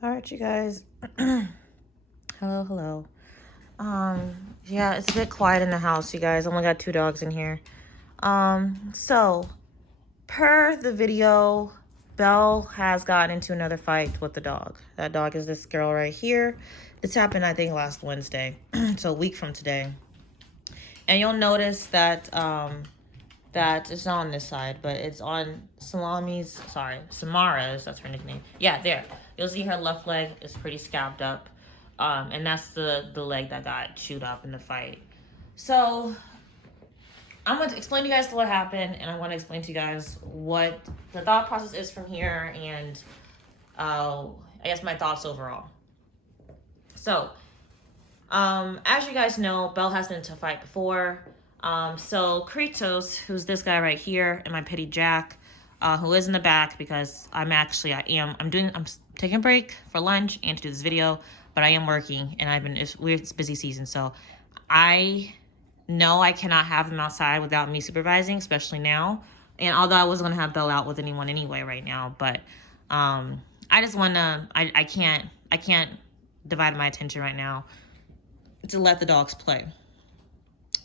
All right, you guys. Hello. Yeah, it's a bit quiet in the house, you guys. Only got 2 dogs in here. So per the video, Belle has gotten into another fight with the dog. That dog is this girl right here. This happened, I think, last Wednesday, so a week from today. And you'll notice that that it's not on this side, but it's on Samara's, that's her nickname. Yeah, there. You'll see her left leg is pretty scabbed up. And that's the leg that got chewed up in the fight. So I'm going to explain to you guys what happened, and I want to explain to you guys what the thought process is from here, and I guess my thoughts overall. So, as you guys know, Belle has been into a fight before. So Kratos, who's this guy right here, and my pitty Jack, who is in the back because I'm taking a break for lunch and to do this video, but I am working and it's busy season, so I know I cannot have them outside without me supervising, especially now. And although I wasn't gonna have Belle out with anyone anyway right now, but I just wanna I can't divide my attention right now to let the dogs play.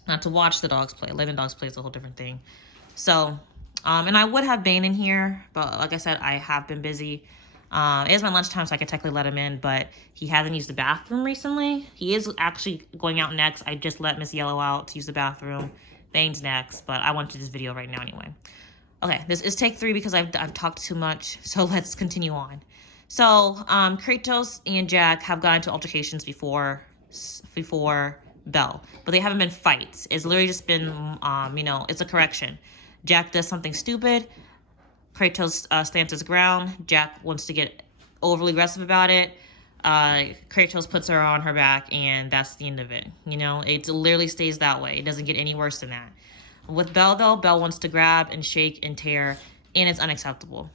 Not to watch the dogs play. Letting the dogs play is a whole different thing. So, and I would have Bane in here, but like I said, I have been busy. It is my lunchtime, so I could technically let him in, but he hasn't used the bathroom recently. He is actually going out next. I just let Miss Yellow out to use the bathroom. Bane's next, but I want to do this video right now anyway. Okay, this is take 3 because I've talked too much, so let's continue on. So, Kratos and Jack have gotten into altercations before Belle, but they haven't been fights. It's literally just been, it's a correction. Jack does something stupid. Kratos stands his ground. Jack wants to get overly aggressive about it. Kratos puts her on her back, and that's the end of it. It literally stays that way. It doesn't get any worse than that. With Belle, though, Belle wants to grab and shake and tear, and it's unacceptable.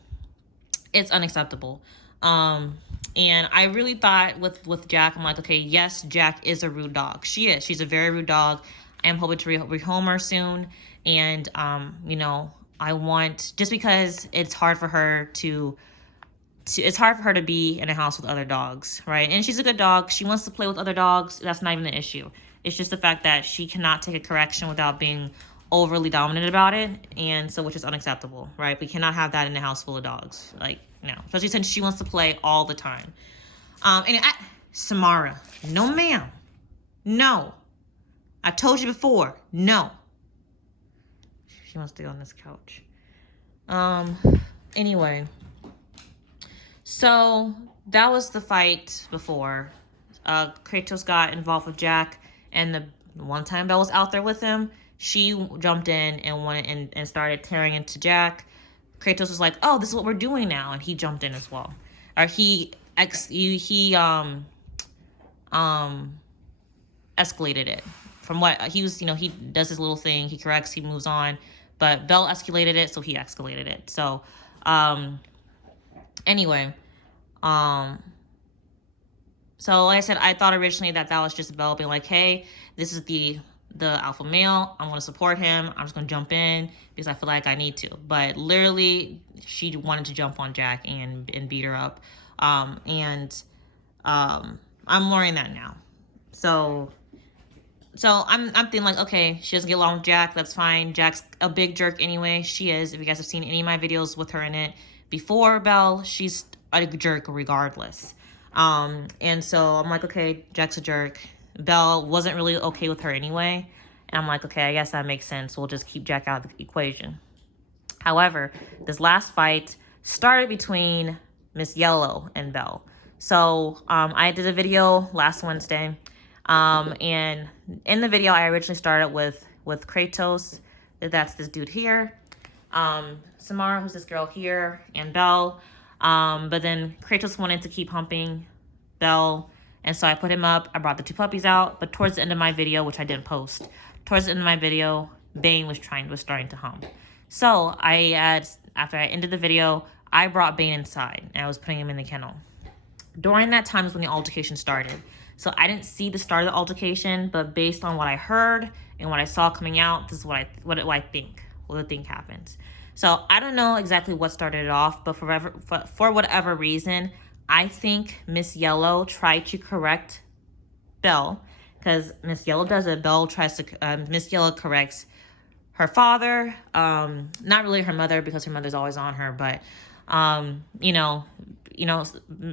It's unacceptable. And I really thought with Jack, I'm like, okay, yes, Jack is a rude dog. She is. She's a very rude dog. I am hoping to rehome her soon. And, I want, just because it's hard for her it's hard for her to be in a house with other dogs, right? And she's a good dog. She wants to play with other dogs. That's not even the issue. It's just the fact that she cannot take a correction without being overly dominant about it, and so, which is unacceptable, right? We cannot have that in a house full of dogs. Like, no, especially since she wants to play all the time. Samara, no ma'am, no. I told you before, no. She wants to go on this couch. Anyway, so that was the fight before. Kratos got involved with Jack, and the one time Belle was out there with him, she jumped in and went and started tearing into Jack. Kratos was like, "Oh, this is what we're doing now," and he jumped in as well. Or he escalated it from what he was. He does his little thing. He corrects. He moves on. But Belle escalated it, so he escalated it. So, anyway, so like I said, I thought originally that was just Belle being like, "Hey, this is the alpha male. I'm going to support him. I'm just going to jump in because I feel like I need to." But literally, she wanted to jump on Jack and beat her up. I'm learning that now. So I'm thinking like, okay, she doesn't get along with Jack. That's fine. Jack's a big jerk anyway. She is. If you guys have seen any of my videos with her in it before Belle, she's a jerk regardless. And so I'm like, okay, Jack's a jerk. Belle wasn't really okay with her anyway. And I'm like, okay, I guess that makes sense. We'll just keep Jack out of the equation. However, this last fight started between Miss Yellow and Belle. So I did a video last Wednesday. And in the video, I originally started with Kratos. That's this dude here. Samara, who's this girl here, and Belle. But then Kratos wanted to keep humping Belle, and so I put him up. I brought the 2 puppies out, but towards the end of my video, which I didn't post, towards the end of my video, Bane was starting to hump. So after I ended the video, I brought Bane inside, and I was putting him in the kennel. During that time is when the altercation started. So I didn't see the start of the altercation, but based on what I heard and what I saw coming out, this is what I think happens. So I don't know exactly what started it off, but for whatever reason, I think Miss Yellow tried to correct Belle, because Miss Yellow does it. Belle tries to, Miss Yellow corrects her father, not really her mother, because her mother's always on her, but, you know,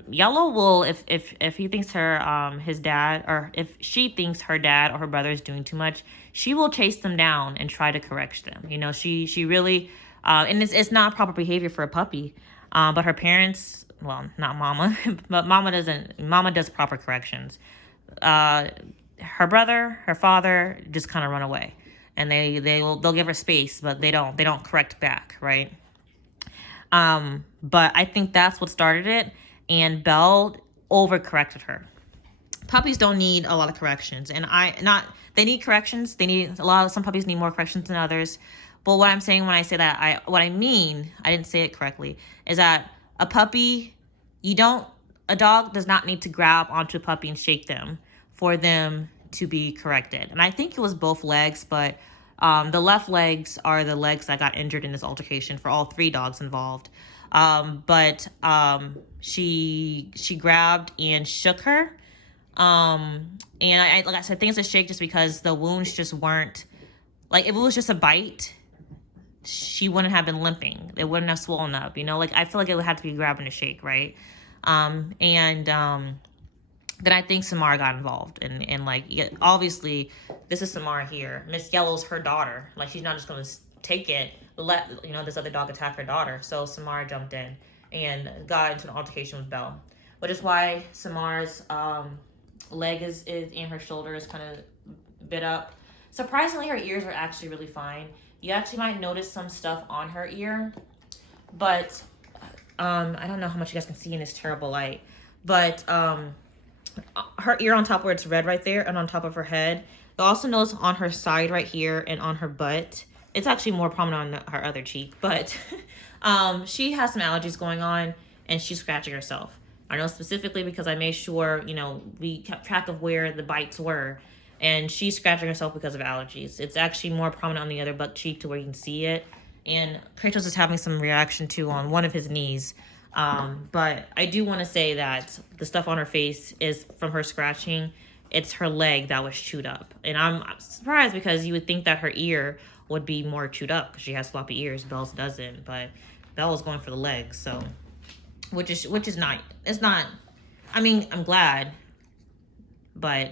Yellow will, if he thinks his dad, or if she thinks her dad or her brother is doing too much, she will chase them down and try to correct them. You know, she really, and it's not proper behavior for a puppy, but her parents, well, not Mama, but Mama does proper corrections. Her brother, her father just kind of run away, and they'll give her space, but they don't correct back, right? But I think that's what started it, and Belle overcorrected her. Puppies don't need a lot of corrections, and they need corrections. Some puppies need more corrections than others. But what I'm saying when I say that, I didn't say it correctly, is that a puppy, a dog does not need to grab onto a puppy and shake them for them to be corrected. And I think it was both legs, but the left legs are the legs that got injured in this altercation for all 3 dogs involved. But she grabbed and shook her. And like I said, I think it's a shake just because the wounds just weren't, like, if it was just a bite, she wouldn't have been limping. It wouldn't have swollen up, you know? Like, I feel like it would have to be grabbing a shake, right? Then I think Samara got involved. And like, obviously, this is Samara here. Miss Yellow's her daughter. Like, she's not just going to take it, let, this other dog attack her daughter. So Samara jumped in and got into an altercation with Belle. Which is why Samara's leg is and her shoulder is kind of bit up. Surprisingly, her ears are actually really fine. You actually might notice some stuff on her ear. But I don't know how much you guys can see in this terrible light. But her ear on top where it's red right there and on top of her head. You'll also notice on her side right here and on her butt. It's actually more prominent on her other cheek. But she has some allergies going on and she's scratching herself. I know specifically because I made sure, we kept track of where the bites were. And she's scratching herself because of allergies. It's actually more prominent on the other butt cheek to where you can see it. And Kratos is having some reaction too on one of his knees. But I do want to say that the stuff on her face is from her scratching. It's her leg that was chewed up. And I'm surprised because you would think that her ear would be more chewed up because she has floppy ears. Belle's doesn't. But Belle was going for the legs. So, which is not, it's not, I mean, I'm glad. But,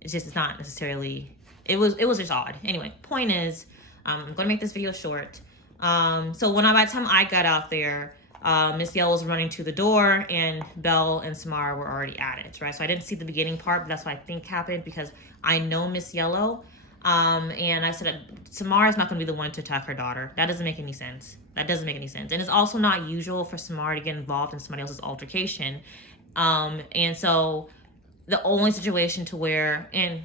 it's not necessarily, it was just odd. Anyway, point is, I'm going to make this video short. So by the time I got out there, Miss Yellow was running to the door and Belle and Samara were already at it, right? So I didn't see the beginning part, but that's what I think happened because I know Miss Yellow. And I said, Samara's not going to be the one to attack her daughter. That doesn't make any sense. And it's also not usual for Samara to get involved in somebody else's altercation. And so the only situation to where, and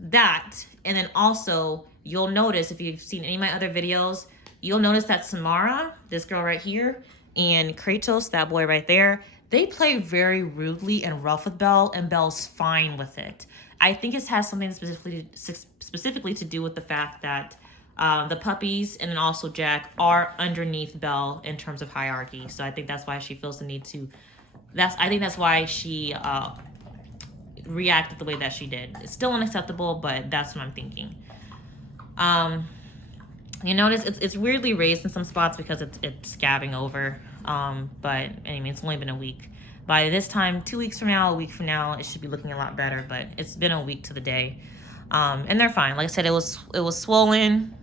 then also you'll notice if you've seen any of my other videos, you'll notice that Samara, this girl right here, and Kratos, that boy right there, they play very rudely and rough with Belle, and Belle's fine with it. I think it has something specifically to do with the fact that the puppies and then also Jack are underneath Belle in terms of hierarchy. So I think that's why she feels the need to, I think that's why she reacted the way that she did. It's still unacceptable, but that's what I'm thinking. You notice it's weirdly raised in some spots because it's scabbing over. But anyway, it's only been a week. By this time, 2 weeks from now, a week from now, it should be looking a lot better. But it's been a week to the day, and they're fine. Like I said, it was swollen.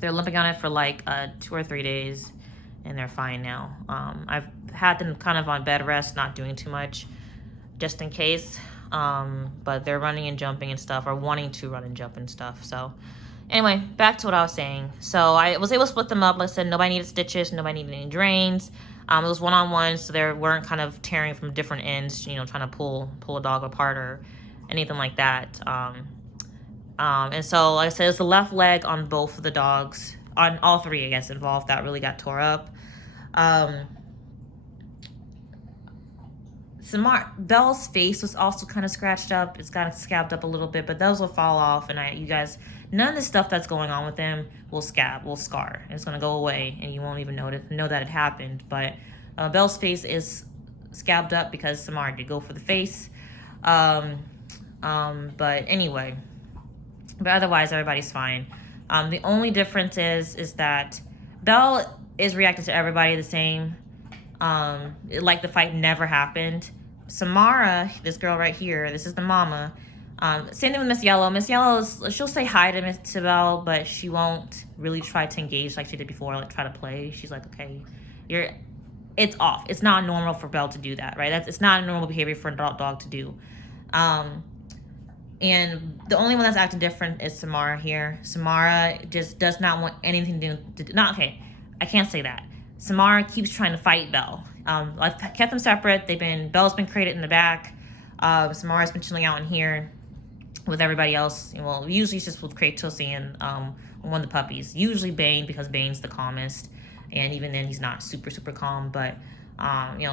They're limping on it for like 2 or 3 days, and they're fine now. I've had them kind of on bed rest, not doing too much, just in case. But they're running and jumping and stuff, or wanting to run and jump and stuff. So anyway, back to what I was saying. So I was able to split them up. Like I said, nobody needed stitches, nobody needed any drains. It was one-on-one, so they weren't kind of tearing from different ends, trying to pull a dog apart or anything like that. And so, like I said, it's the left leg on both of the dogs, on all 3, I guess, involved, that really got tore up. Belle's face was also kind of scratched up. It's got scabbed up a little bit, but those will fall off. And you guys, none of the stuff that's going on with them will scar. It's going to go away, and you won't even know that it happened. But Belle's face is scabbed up because Samara did go for the face. But anyway, but otherwise everybody's fine. The only difference is that Belle is reacting to everybody the same. Like the fight never happened. Samara, this girl right here, this is the mama. Same thing with Miss Yellow. Miss Yellow, she'll say hi to Belle, but she won't really try to engage like she did before, like try to play. She's like, okay, it's off. It's not normal for Belle to do that, right? It's not a normal behavior for a dog to do. And the only one that's acting different is Samara here. Samara just does not want anything to do. Not okay. I can't say that. Samara keeps trying to fight Belle. I've kept them separate. Belle's been crated in the back. Samara's been chilling out in here with everybody else. Well, usually it's just with Kratos and one of the puppies. Usually Bane, because Bane's the calmest. And even then, he's not super, super calm. But,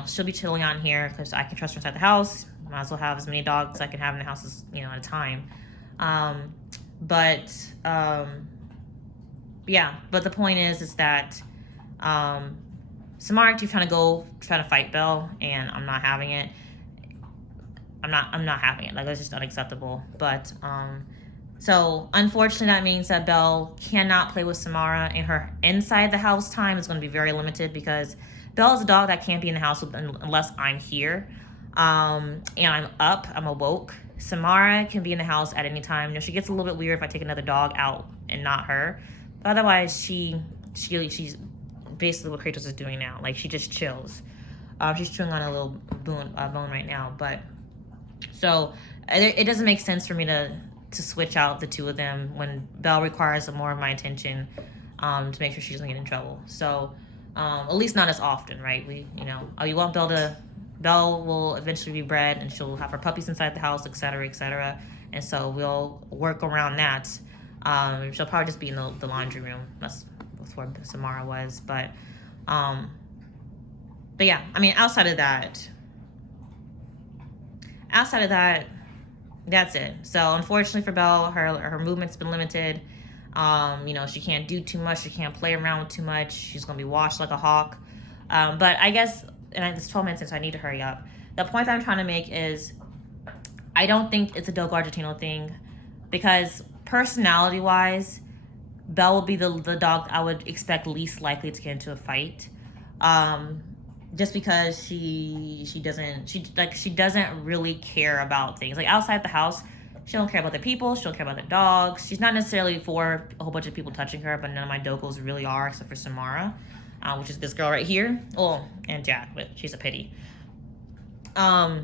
she'll be chilling out in here because I can trust her inside the house. Might as well have as many dogs as I can have in the house as, at a time. But the point is that Samara keeps trying to fight Belle, and I'm not having it. I'm not having it. Like, that's just unacceptable. But so unfortunately, that means that Belle cannot play with Samara, and her inside the house time is going to be very limited because Belle is a dog that can't be in the house unless I'm here. And I'm awoke. Samara can be in the house at any time. She gets a little bit weird if I take another dog out and not her. But otherwise, she's basically what Kratos is doing now. Like, she just chills. She's chewing on a little bone right now. But so it doesn't make sense for me to switch out the two of them when Belle requires more of my attention to make sure she doesn't get in trouble. So at least not as often, right? You want Belle will eventually be bred, and she'll have her puppies inside the house, etc., etc. And so we'll work around that. She'll probably just be in the laundry room. That's where Samara was. But yeah, I mean, outside of that, that's it. So unfortunately for Belle, her movement's been limited. She can't do too much. She can't play around with too much. She's gonna be watched like a hawk. But I guess, and it's 12 minutes in, so I need to hurry up. The point that I'm trying to make is I don't think it's a Dogo Argentino thing, because personality-wise, Belle will be the dog I would expect least likely to get into a fight. Just because she doesn't really care about things. Like, outside the house, she don't care about the people. She don't care about the dogs. She's not necessarily for a whole bunch of people touching her, but none of my Dogos really are, except for Samara. Which is this girl right here. Oh, and Jack, but she's a pity. Kratos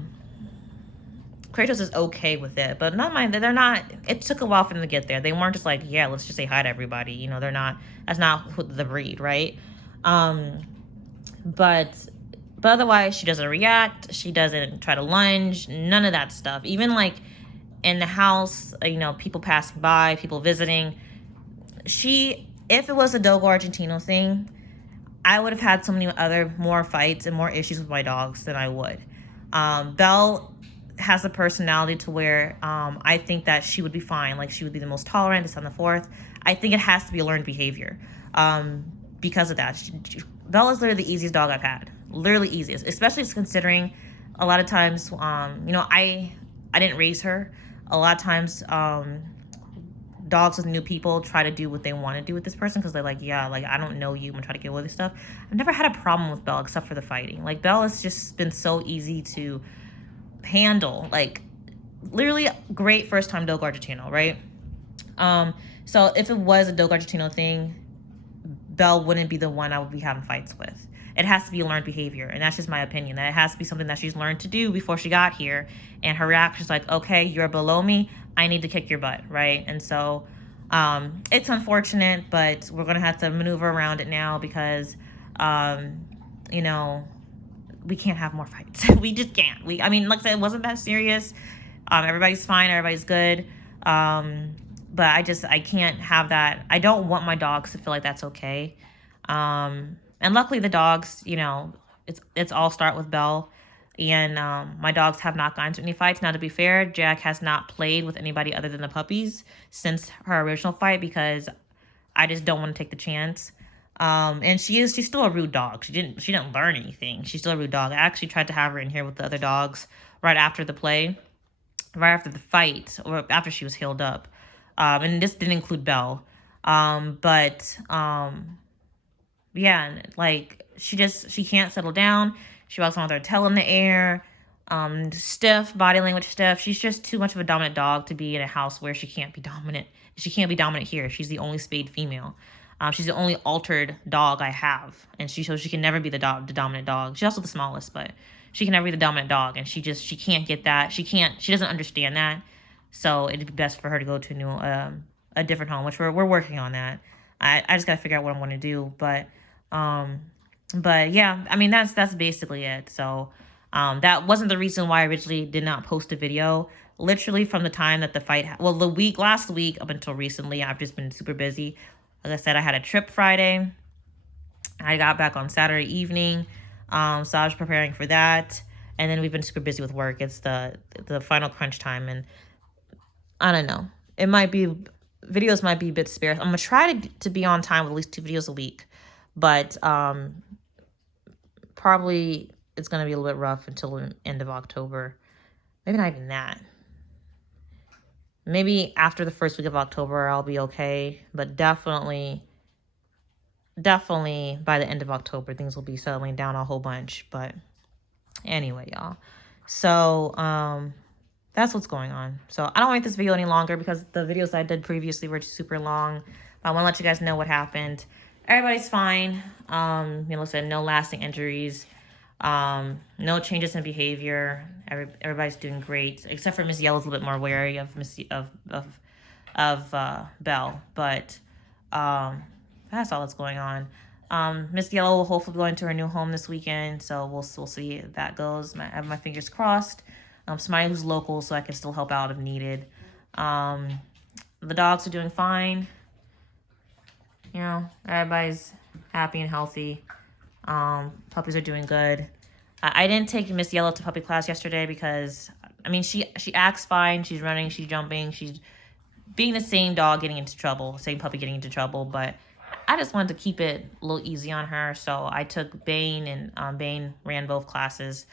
is okay with it, but they're not, it took a while for them to get there. They weren't just like, yeah, let's just say hi to everybody. That's not the breed, right? But otherwise, she doesn't react. She doesn't try to lunge, none of that stuff. Even like in the house, people passing by, people visiting. If it was a Dogo Argentino thing, I would have had so many more fights and more issues with my dogs than I would. Belle has a personality to where I think that she would be fine. Like, she would be the most tolerant, this on the fourth. I think it has to be a learned behavior because of that. Belle is literally the easiest dog I've had. Literally easiest, especially considering a lot of times, I didn't raise her. A lot of times, dogs with new people try to do what they want to do with this person because they're like, yeah, like, I don't know you, I'm gonna try to get away with stuff. I've never had a problem with Belle except for the fighting. Like, Belle has just been so easy to handle. Like, literally great first time Dogo Argentino, right? So if it was a Dogo Argentino thing, Belle wouldn't be the one I would be having fights with. It has to be a learned behavior, and that's just my opinion. That it has to be something that she's learned to do before she got here, and her reaction's like, okay, you're below me, I need to kick your butt, right? And so it's unfortunate, but we're gonna have to maneuver around it now because we can't have more fights. We just can't. Like I said, it wasn't that serious. Everybody's fine, everybody's good. But I can't have that. I don't want my dogs to feel like that's okay. And luckily the dogs, it's all start with Belle. And my dogs have not gotten into any fights. Now, to be fair, Jack has not played with anybody other than the puppies since her original fight because I just don't want to take the chance. And she's still a rude dog. She didn't learn anything. She's still a rude dog. I actually tried to have her in here with the other dogs right after the play, right after the fight, or after she was healed up. And this didn't include Belle. But yeah, like she can't settle down. She walks around with her tail in the air, stiff, body language stiff. She's just too much of a dominant dog to be in a house where she can't be dominant. She can't be dominant here. She's the only spayed female. She's the only altered dog I have, and she can never be the dominant dog. She's also the smallest, but she can never be the dominant dog, and she can't get that. She doesn't understand that. So it'd be best for her to go to a different home, which we're working on that. I just gotta figure out what I'm gonna do, but yeah, I mean that's basically it. So that wasn't the reason why I originally did not post a video. Literally from the time that the fight, last week up until recently, I've just been super busy. Like I said, I had a trip Friday. I got back on Saturday evening. So I was preparing for that. And then we've been super busy with work. It's the final crunch time. And I don't know. Videos might be a bit sparse. I'm going to try to be on time with at least 2 videos a week. But probably it's going to be a little bit rough until the end of October. Maybe not even that. Maybe after the first week of October, I'll be okay. But definitely by the end of October, things will be settling down a whole bunch. But anyway, y'all. So, that's what's going on. So I don't want this video any longer because the videos I did previously were super long. But I want to let you guys know what happened. Everybody's fine. Said no lasting injuries. No changes in behavior. Everybody's doing great, except for Miss Yellow's a little bit more wary of Belle. But that's all that's going on. Miss Yellow will hopefully go into her new home this weekend, so we'll see if that goes. I have my fingers crossed. Somebody who's local, so I can still help out if needed. The dogs are doing fine. Everybody's happy and healthy. Puppies are doing good. I didn't take Miss Yellow to puppy class yesterday because, I mean, she acts fine. She's running, she's jumping, she's being the same dog getting into trouble, same puppy getting into trouble. But I just wanted to keep it a little easy on her, so I took Bane, and Bane ran both classes.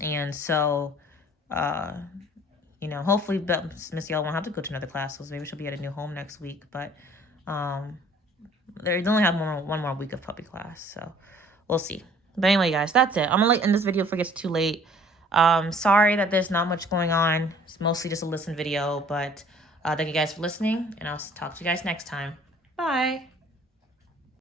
And so, hopefully Miss Yellow won't have to go to another class, so maybe she'll be at a new home next week. But they only have one more week of puppy class, so we'll see. But anyway, guys, that's it. I'm going to end this video before it gets too late. Sorry that there's not much going on. It's mostly just a listen video, but thank you guys for listening, and I'll talk to you guys next time. Bye.